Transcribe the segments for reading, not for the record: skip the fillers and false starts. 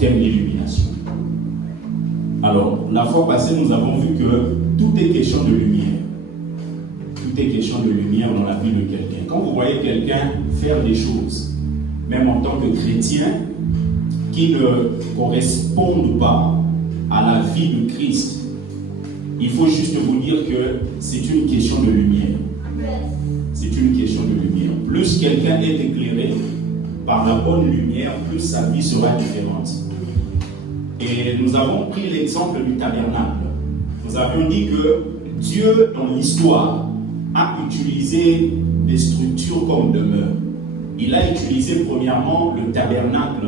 thème l'illumination. Alors, la fois passée, nous avons vu que tout est question de lumière. Tout est question de lumière dans la vie de quelqu'un. Quand vous voyez quelqu'un faire des choses, même en tant que chrétien, qui ne correspondent pas à la vie de Christ, il faut juste vous dire que c'est une question de lumière. C'est une question de lumière. Plus quelqu'un est éclairé par la bonne lumière, plus sa vie sera différente. Et nous avons pris l'exemple du tabernacle. Nous avions dit que Dieu, dans l'histoire, a utilisé des structures comme demeure. Il a utilisé premièrement le tabernacle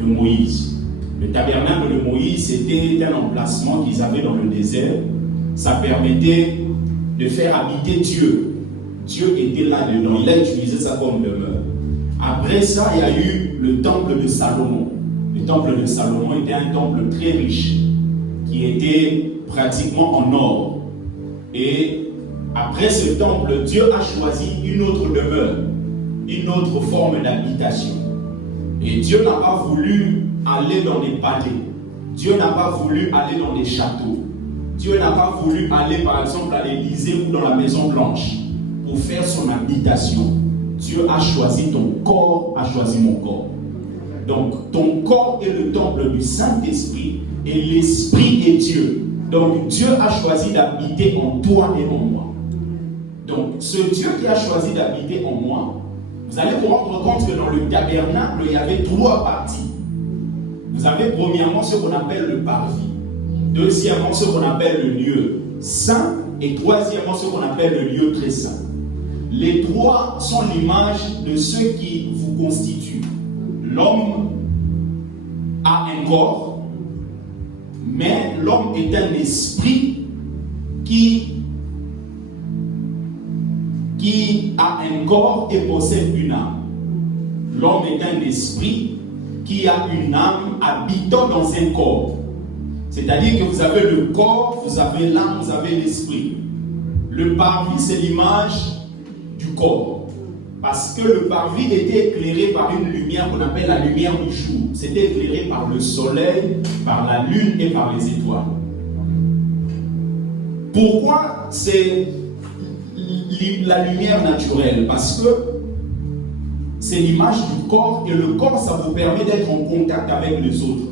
de Moïse. Le tabernacle de Moïse, c'était un emplacement qu'ils avaient dans le désert. Ça permettait de faire habiter Dieu. Dieu était là-dedans. Il a utilisé ça comme demeure. Après ça, il y a eu le temple de Salomon. Le temple de Salomon était un temple très riche, qui était pratiquement en or. Et après ce temple, Dieu a choisi une autre demeure, une autre forme d'habitation. Et Dieu n'a pas voulu aller dans des palais. Dieu n'a pas voulu aller dans des châteaux. Dieu n'a pas voulu aller, par exemple, à l'Élysée ou dans la Maison Blanche pour faire son habitation. Dieu a choisi ton corps, a choisi mon corps. Donc, ton corps est le temple du Saint-Esprit et l'Esprit est Dieu. Donc, Dieu a choisi d'habiter en toi et en moi. Donc, ce Dieu qui a choisi d'habiter en moi, vous allez vous rendre compte que dans le tabernacle, il y avait 3 parties. Vous avez premièrement ce qu'on appelle le parvis. Deuxièmement, ce qu'on appelle le lieu saint. Et troisièmement, ce qu'on appelle le lieu très saint. Les 3 sont l'image de ceux qui vous constituent. L'homme a un corps, mais l'homme est un esprit qui a un corps et possède une âme. L'homme est un esprit qui a une âme habitant dans un corps. C'est-à-dire que vous avez le corps, vous avez l'âme, vous avez l'esprit. Le parvis, c'est l'image du corps. Parce que le parvis était éclairé par une lumière qu'on appelle la lumière du jour. C'était éclairé par le soleil, par la lune et par les étoiles. Pourquoi c'est la lumière naturelle? Parce que c'est l'image du corps et le corps, ça vous permet d'être en contact avec les autres.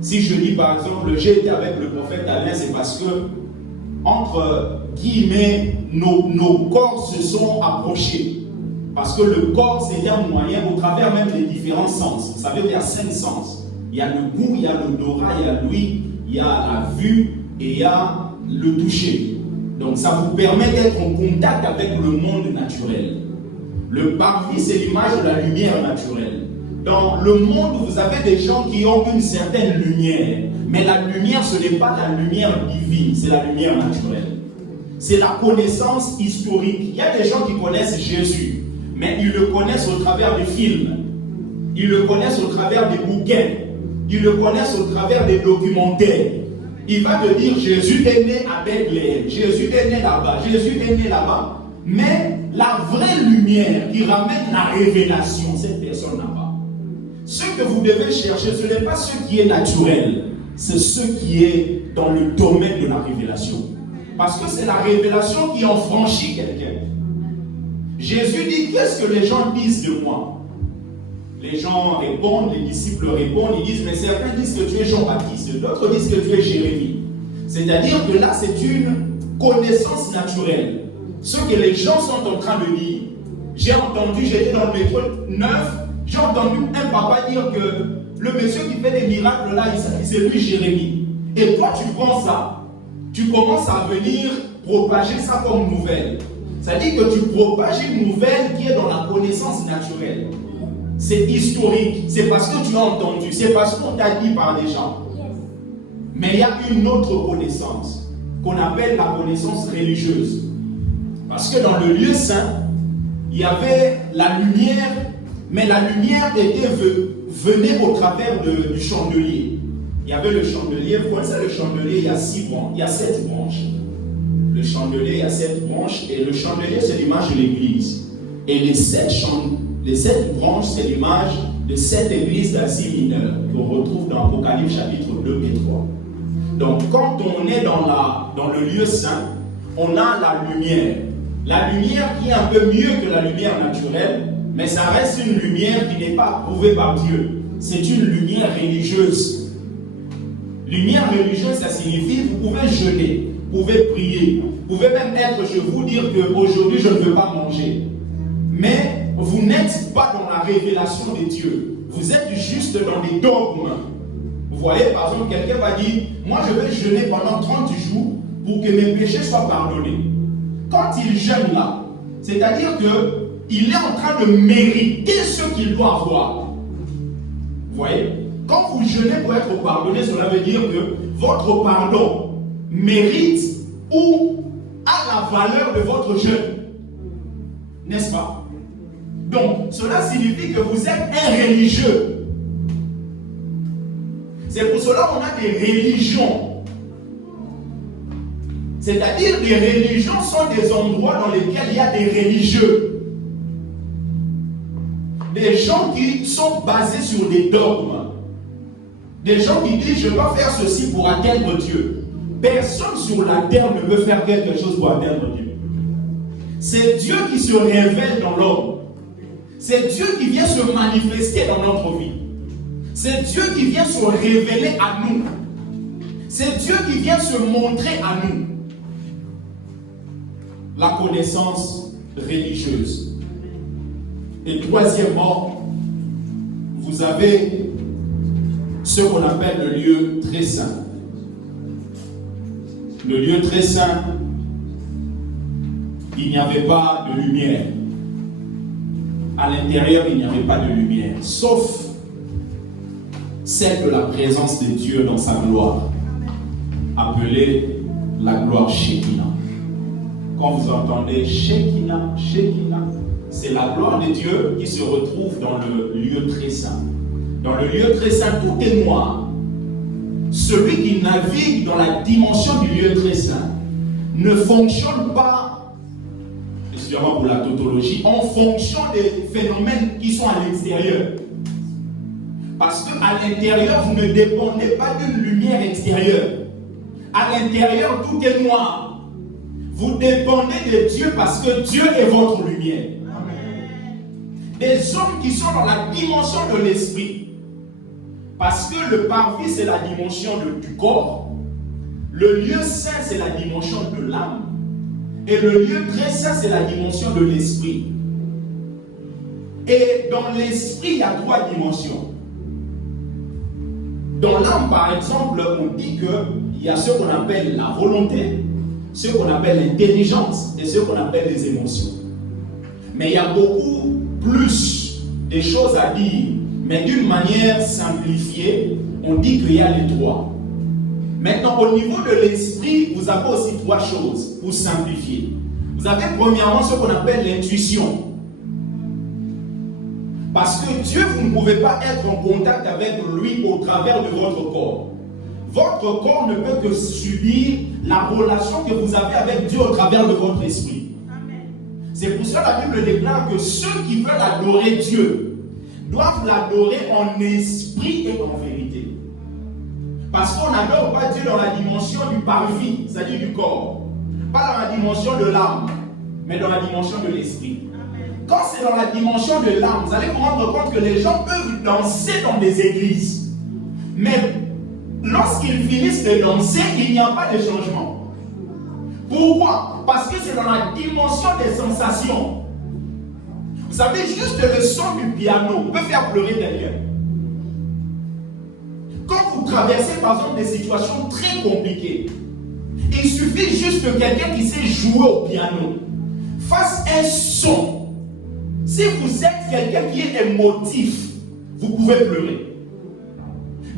Si je dis par exemple, j'ai été avec le prophète Alain, c'est parce que entre guillemets, nos corps se sont approchés. Parce que le corps, c'est un moyen au travers même des différents sens. Vous savez, il y a 5 sens. Il y a le goût, il y a l'odorat, il y a l'ouïe, il y a la vue et il y a le toucher. Donc ça vous permet d'être en contact avec le monde naturel. Le parvis, c'est l'image de la lumière naturelle. Dans le monde, vous avez des gens qui ont une certaine lumière. Mais la lumière, ce n'est pas la lumière divine, c'est la lumière naturelle. C'est la connaissance historique. Il y a des gens qui connaissent Jésus, mais ils le connaissent au travers des films. Ils le connaissent au travers des bouquins. Ils le connaissent au travers des documentaires. Il va te dire, Jésus est né à Bethléem, Jésus est né là-bas, Jésus est né là-bas. Mais la vraie lumière qui ramène la révélation, cette personne n'a pas. Ce que vous devez chercher, ce n'est pas ce qui est naturel, c'est ce qui est dans le domaine de la révélation. Parce que c'est la révélation qui en franchit quelqu'un. Jésus dit, qu'est-ce que les gens disent de moi? Les gens répondent, les disciples répondent, ils disent, mais certains disent que tu es Jean-Baptiste, d'autres disent que tu es Jérémie. C'est-à-dire que là, c'est une connaissance naturelle. Ce que les gens sont en train de dire. J'ai entendu, j'étais dans le métro 9, j'ai entendu un papa dire que le monsieur qui fait des miracles là, c'est lui Jérémie. Et toi, tu prends ça, tu commences à venir propager ça comme nouvelle. C'est-à-dire que tu propages une nouvelle qui est dans la connaissance naturelle. C'est historique, c'est parce que tu as entendu, c'est parce qu'on t'a dit par des gens. Mais il y a une autre connaissance qu'on appelle la connaissance religieuse. Parce que dans le lieu saint, il y avait la lumière, mais la lumière venait au travers du chandelier. Il y avait le chandelier, vous connaissez le chandelier, il y a 6 branches, il y a 7 branches. Le chandelier, il y a 7 branches, et le chandelier, c'est l'image de l'église. Et les 7 branches, c'est l'image de cette église d'Asie mineure qu'on retrouve dans Apocalypse chapitre 2 et 3. Donc quand on est dans le lieu saint, on a la lumière. La lumière qui est un peu mieux que la lumière naturelle, mais ça reste une lumière qui n'est pas approuvée par Dieu. C'est une lumière religieuse. Lumière religieuse, ça signifie que vous pouvez jeûner, vous pouvez prier, vous pouvez même être chez vous dire qu'aujourd'hui je ne veux pas manger. Mais vous n'êtes pas dans la révélation de Dieu. Vous êtes juste dans des dogmes. Vous voyez, par exemple, quelqu'un va dire, moi je vais jeûner pendant 30 jours pour que mes péchés soient pardonnés. Quand il jeûne là, c'est-à-dire qu'il est en train de mériter ce qu'il doit avoir. Vous voyez? Quand vous jeûnez pour être pardonné, cela veut dire que votre pardon mérite ou a la valeur de votre jeûne. N'est-ce pas? Donc, cela signifie que vous êtes un religieux. C'est pour cela qu'on a des religions. C'est-à-dire que les religions sont des endroits dans lesquels il y a des religieux. Des gens qui sont basés sur des dogmes. Des gens qui disent, je dois faire ceci pour atteindre Dieu. Personne sur la terre ne peut faire quelque chose pour atteindre Dieu. C'est Dieu qui se révèle dans l'homme. C'est Dieu qui vient se manifester dans notre vie. C'est Dieu qui vient se révéler à nous. C'est Dieu qui vient se montrer à nous. La connaissance religieuse. Et troisièmement, vous avez ce qu'on appelle le lieu très saint. Le lieu très saint, il n'y avait pas de lumière. À l'intérieur, il n'y avait pas de lumière, sauf celle de la présence de Dieu dans sa gloire, appelée la gloire Shekinah. Quand vous entendez Shekinah, Shekinah, c'est la gloire de Dieu qui se retrouve dans le lieu très saint. Dans le lieu très saint, tout est noir. Celui qui navigue dans la dimension du lieu très saint ne fonctionne pas, excusez-moi pour la tautologie, en fonction des phénomènes qui sont à l'extérieur. Parce qu'à l'intérieur, vous ne dépendez pas d'une lumière extérieure. À l'intérieur, tout est noir. Vous dépendez de Dieu parce que Dieu est votre lumière. Amen. Des hommes qui sont dans la dimension de l'esprit. Parce que le parvis, c'est la dimension du corps. Le lieu saint, c'est la dimension de l'âme. Et le lieu très saint, c'est la dimension de l'esprit. Et dans l'esprit, il y a trois dimensions. Dans l'âme, par exemple, on dit qu'il y a ce qu'on appelle la volonté, ce qu'on appelle l'intelligence et ce qu'on appelle les émotions. Mais il y a beaucoup plus de choses à dire. Mais d'une manière simplifiée, on dit qu'il y a les trois. Maintenant, au niveau de l'esprit, vous avez aussi trois choses pour simplifier. Vous avez premièrement ce qu'on appelle l'intuition. Parce que Dieu, vous ne pouvez pas être en contact avec lui au travers de votre corps. Votre corps ne peut que subir la relation que vous avez avec Dieu au travers de votre esprit. Amen. C'est pour ça que la Bible déclare que ceux qui veulent adorer Dieu doivent l'adorer en esprit et en vérité. Parce qu'on n'adore pas Dieu dans la dimension du parvis, c'est-à-dire du corps. Pas dans la dimension de l'âme, mais dans la dimension de l'esprit. Quand c'est dans la dimension de l'âme, vous allez vous rendre compte que les gens peuvent danser dans des églises. Mais lorsqu'ils finissent de danser, il n'y a pas de changement. Pourquoi? Parce que c'est dans la dimension des sensations. Vous savez, juste le son du piano peut faire pleurer quelqu'un. Quand vous traversez par exemple des situations très compliquées, il suffit juste que quelqu'un qui sait jouer au piano fasse un son. Si vous êtes quelqu'un qui est émotif, vous pouvez pleurer.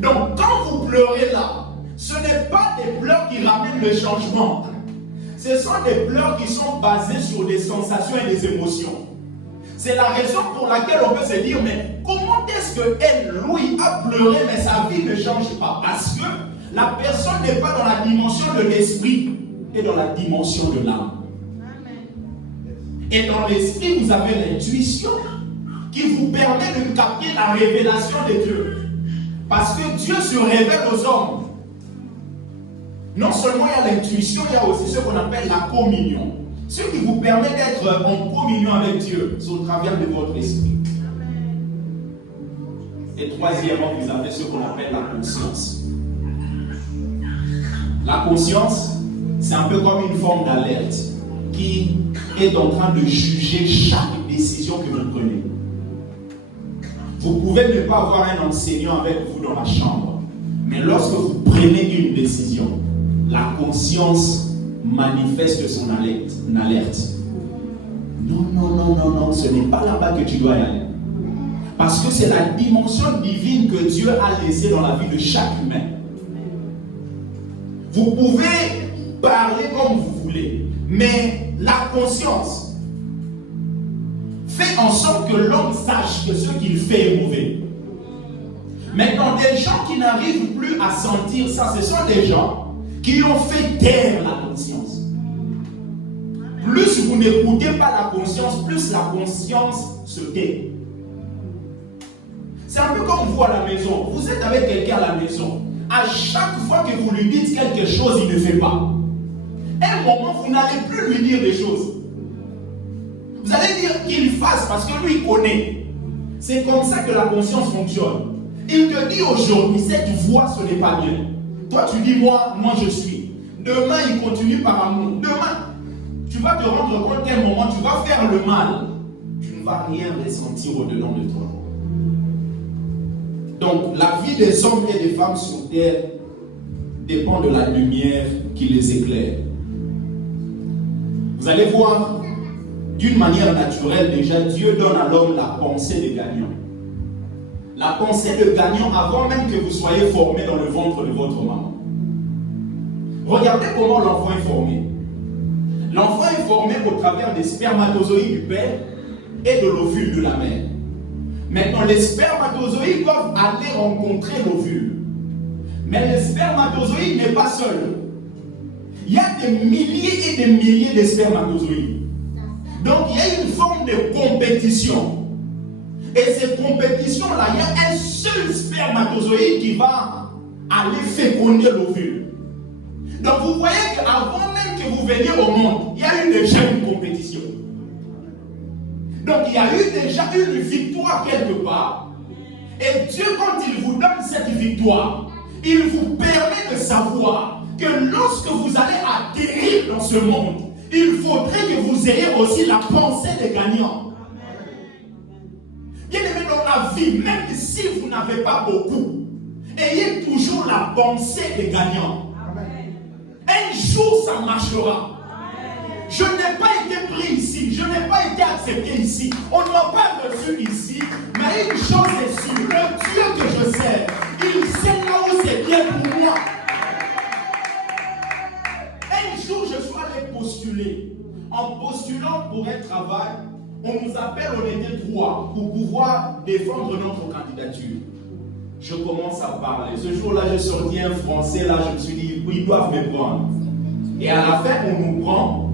Donc quand vous pleurez là, ce n'est pas des pleurs qui ramènent le changement. Ce sont des pleurs qui sont basés sur des sensations et des émotions. C'est la raison pour laquelle on peut se dire, mais comment est-ce qu'elle, Louis, a pleuré, mais sa vie ne change pas? Parce que la personne n'est pas dans la dimension de l'esprit, et dans la dimension de l'âme. Et dans l'esprit, vous avez l'intuition. qui vous permet de capter la révélation de Dieu. Parce que Dieu se révèle aux hommes. Non seulement il y a l'intuition, il y a aussi ce qu'on appelle la communion. Ce qui vous permet d'être en communion avec Dieu, c'est au travers de votre esprit. Et troisièmement, vous avez ce qu'on appelle la conscience. La conscience, c'est un peu comme une forme d'alerte qui est en train de juger chaque décision que vous prenez. Vous pouvez ne pas avoir un enseignant avec vous dans la chambre, mais lorsque vous prenez une décision, la conscience manifeste son alerte. Non, ce n'est pas là-bas que tu dois y aller. Parce que c'est la dimension divine que Dieu a laissée dans la vie de chaque humain. Vous pouvez parler comme vous voulez, mais la conscience fait en sorte que l'homme sache que ce qu'il fait est mauvais. Maintenant, des gens qui n'arrivent plus à sentir ça, ce sont des gens qui ont fait taire la conscience. Plus vous n'écoutez pas la conscience, plus la conscience se tait. C'est un peu comme vous à la maison. Vous êtes avec quelqu'un à la maison. À chaque fois que vous lui dites quelque chose, il ne fait pas. À un moment, vous n'allez plus lui dire des choses. Vous allez dire qu'il fasse parce que lui, il connaît. C'est comme ça que la conscience fonctionne. Il te dit aujourd'hui, cette voix, ce n'est pas bien. Toi, tu dis, moi, je suis. Demain, il continue par amour. Demain, tu vas te rendre compte qu'à un moment, tu vas faire le mal. Tu ne vas rien ressentir au-dedans de toi. Donc, la vie des hommes et des femmes sur terre dépend de la lumière qui les éclaire. Vous allez voir, d'une manière naturelle, déjà, Dieu donne à l'homme la pensée des gagnants. La pensée de gagnant avant même que vous soyez formé dans le ventre de votre maman. Regardez comment l'enfant est formé. L'enfant est formé au travers des spermatozoïdes du père et de l'ovule de la mère. Maintenant, les spermatozoïdes doivent aller rencontrer l'ovule. Mais le spermatozoïde n'est pas seul. Il y a des milliers et des milliers de spermatozoïdes. Donc, il y a une forme de compétition. Et cette compétition-là, il y a un seul spermatozoïde qui va aller féconder l'ovule. Donc, vous voyez qu'avant même que vous veniez au monde, il y a eu déjà une compétition. Donc, il y a eu déjà une victoire quelque part. Et Dieu, quand il vous donne cette victoire, il vous permet de savoir que lorsque vous allez atterrir dans ce monde, il faudrait que vous ayez aussi la pensée des gagnants. Bien aimé, dans la vie, même si vous n'avez pas beaucoup, ayez toujours la pensée des gagnants. Un jour, ça marchera. Je n'ai pas été pris ici, je n'ai pas été accepté ici, on ne m'a pas reçu ici, mais une chose est sûre, le Dieu que je sers, il sait là où c'est bien pour moi. Un jour, je suis allé postuler. En postulant pour un travail, on nous appelle, on était 3 pour pouvoir défendre notre candidature. Je commence à parler. Ce jour-là, j'ai sorti un français, là, je me suis dit, ils doivent me prendre. Et à la fin, on nous prend.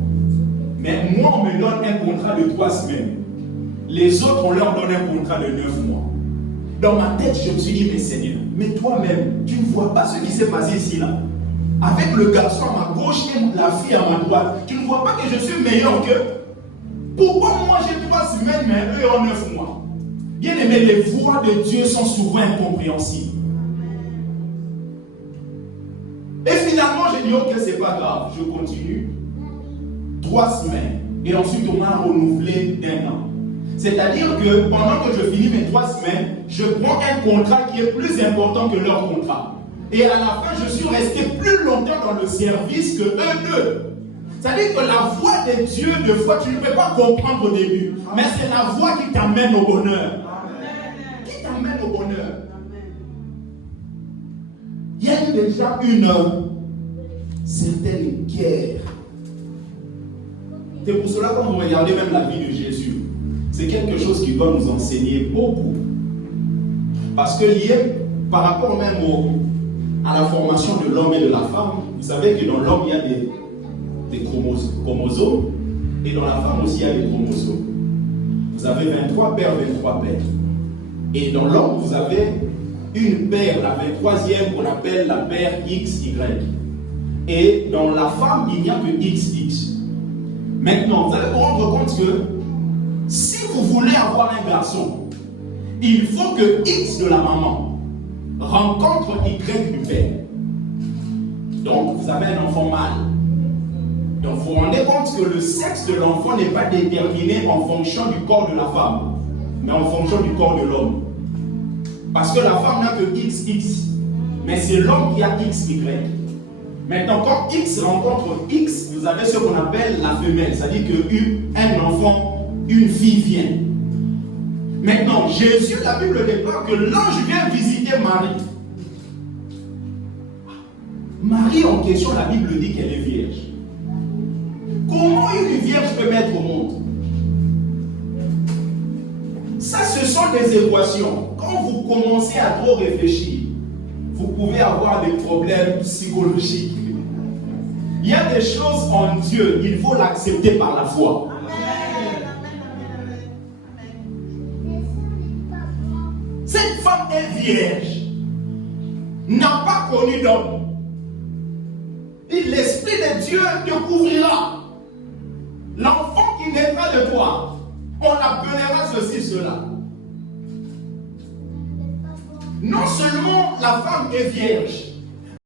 Mais moi, on me donne un contrat de 3 semaines. Les autres, on leur donne un contrat de 9 mois. Dans ma tête, je me suis dit, mais Seigneur, mais toi-même, tu ne vois pas ce qui s'est passé ici, là. Avec le garçon à ma gauche et la fille à ma droite, tu ne vois pas que je suis meilleur qu'eux? Pourquoi moi j'ai 3 semaines, mais eux ont 9 mois? Bien aimé, les voies de Dieu sont souvent incompréhensibles. Et finalement, j'ai dit, ok, c'est pas grave, je continue. 3 semaines. Et ensuite, on m'a renouvelé d'1 an. C'est-à-dire que pendant que je finis mes 3 semaines, je prends un contrat qui est plus important que leur contrat. Et à la fin, je suis resté plus longtemps dans le service que eux deux. C'est-à-dire que la voie de Dieu, de fois, tu ne peux pas comprendre au début. Mais c'est la voie qui t'amène au bonheur. Qui t'amène au bonheur. Il y a eu déjà une certaine guerre. C'est pour cela, quand vous regardez même la vie de Jésus, c'est quelque chose qui doit nous enseigner beaucoup. Parce que lié par rapport même à la formation de l'homme et de la femme, vous savez que dans l'homme, il y a des chromosomes, et dans la femme aussi, il y a des chromosomes. Vous avez 23 pères, 23 pères. Et dans l'homme, vous avez une paire, la 23e, qu'on appelle la paire XY. Et dans la femme, il n'y a que XX. Maintenant, vous allez vous rendre compte que si vous voulez avoir un garçon, il faut que X de la maman rencontre Y du père. Donc, vous avez un enfant mâle. Donc, vous vous rendez compte que le sexe de l'enfant n'est pas déterminé en fonction du corps de la femme, mais en fonction du corps de l'homme. Parce que la femme n'a que XX, mais c'est l'homme qui a XY. Maintenant, quand X rencontre X, vous avez ce qu'on appelle la femelle, c'est-à-dire qu'un enfant, une fille vient. Maintenant, Jésus, la Bible déclare que l'ange vient visiter Marie. Marie en question, la Bible dit qu'elle est vierge. Comment une vierge peut mettre au monde? Ça, ce sont des équations. Quand vous commencez à trop réfléchir, vous pouvez avoir des problèmes psychologiques. Il y a des choses en Dieu, il faut l'accepter par la foi. Cette femme est vierge, n'a pas connu d'homme. Et l'Esprit de Dieu te couvrira. L'enfant qui naîtra de toi, on appellera ceci, cela. Non seulement la femme est vierge,